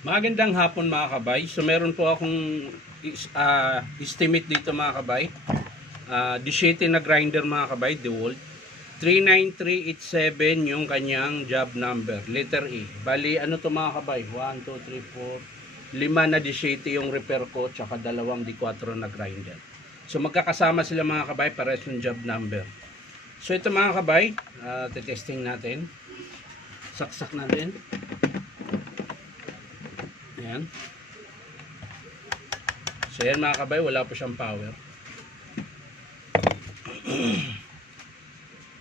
Magandang hapon mga kabay. So meron po akong estimate dito mga kabay. 17 na grinder mga kabay, DeWalt. 39387 yung kanyang job number, letter E. Bali ano to mga kabay? 1, 2, 3, 4, 5 na 17 yung repair ko, tsaka 2 D4 na grinder. So magkakasama sila mga kabay, pares yung job number. So ito mga kabay, testing natin. Saksak natin. Ayan. So yan mga kabay, wala po siyang power.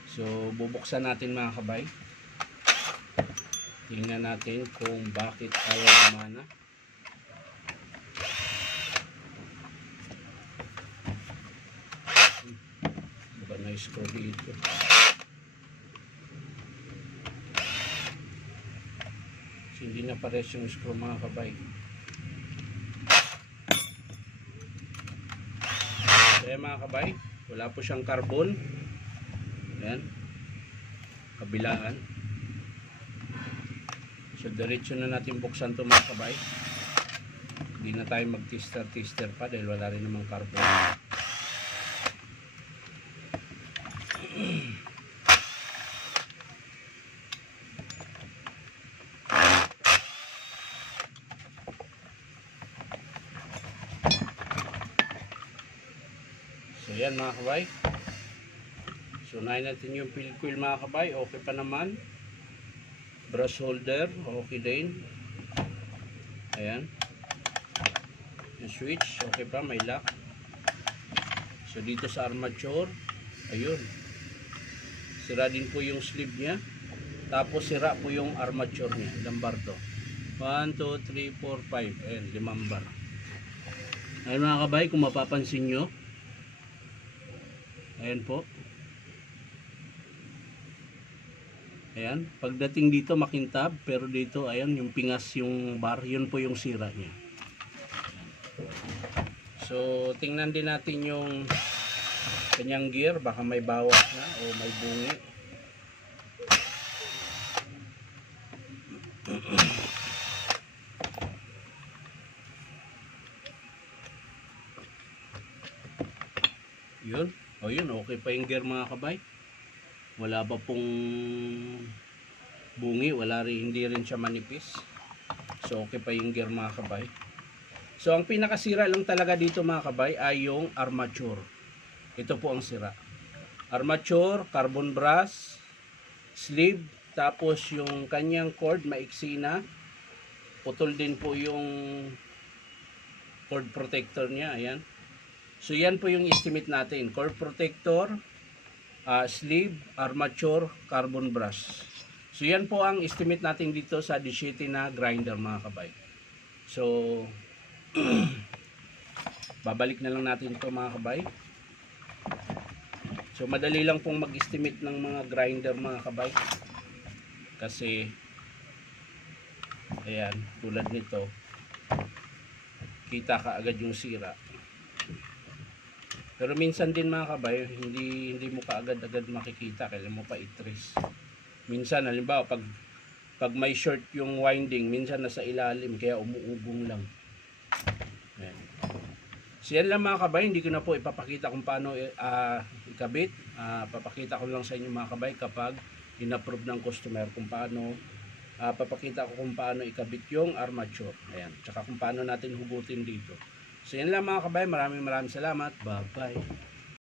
So bubuksan natin mga kabay. Tingnan natin kung bakit ayaw gumana. Diba na screw dito. So, hindi na pares yung screw mga kabay. Kaya mga kabay, wala po siyang carbon. Ayan, kabilaan. So diretso na natin buksan ito mga kabay. Hindi na tayo mag tester pa dahil wala rin namang carbon. So yan mga kabay. So unahin natin yung fill coil mga kabay. Okay pa naman. Brush holder, okay din. Ayan. Yung switch, okay pa, may lock. So dito sa armature, ayun. Sira din po yung sleeve niya. Tapos sira po yung armature niya, lambar to. 1, 2, 3, 4, 5. Ayan, 5 bar. Ayan mga kabay, kung mapapansin nyo. Ayan po. Ayan, pagdating dito makintab, pero dito ayan yung pingas yung bar, yun po yung sira niya. So tingnan din natin yung kanyang gear, baka may bawas na o may bungi. Yun, o yun, okay pa yung gear mga kabay. Wala pa pong bungi, hindi rin siya manipis. So okay pa yung gear mga kabay. So ang pinakasira lang talaga dito mga kabay ay yung armature. Ito po ang sira. Armature, carbon brass, sleeve, tapos yung kanyang cord maiksi na. Putol din po yung cord protector niya, ayan. So yan po yung estimate natin. Cord protector, sleeve, armature, carbon brush. So yan po ang estimate natin dito sa 17 na grinder mga kabay. So babalik na lang natin ito mga kabay. So madali lang pong mag-estimate ng mga grinder mga kabay. Kasi ayan, tulad nito, kita ka agad yung sira. Pero minsan din mga kabay, hindi mo kaagad-agad makikita, kailan mo pa i-trace. Minsan halimbawa pag may short yung winding, minsan nasa ilalim kaya umuugong lang. Ayan. So yan lang mga kabay, hindi ko na po ipapakita kung paano ikabit. Papakita ko lang sa inyo mga kabay kapag in-approve ng customer kung paano, papakita ko kung paano ikabit yung armature. Ayan, tsaka kung paano natin hugutin dito. So yan lang mga kabay, maraming salamat. Bye bye.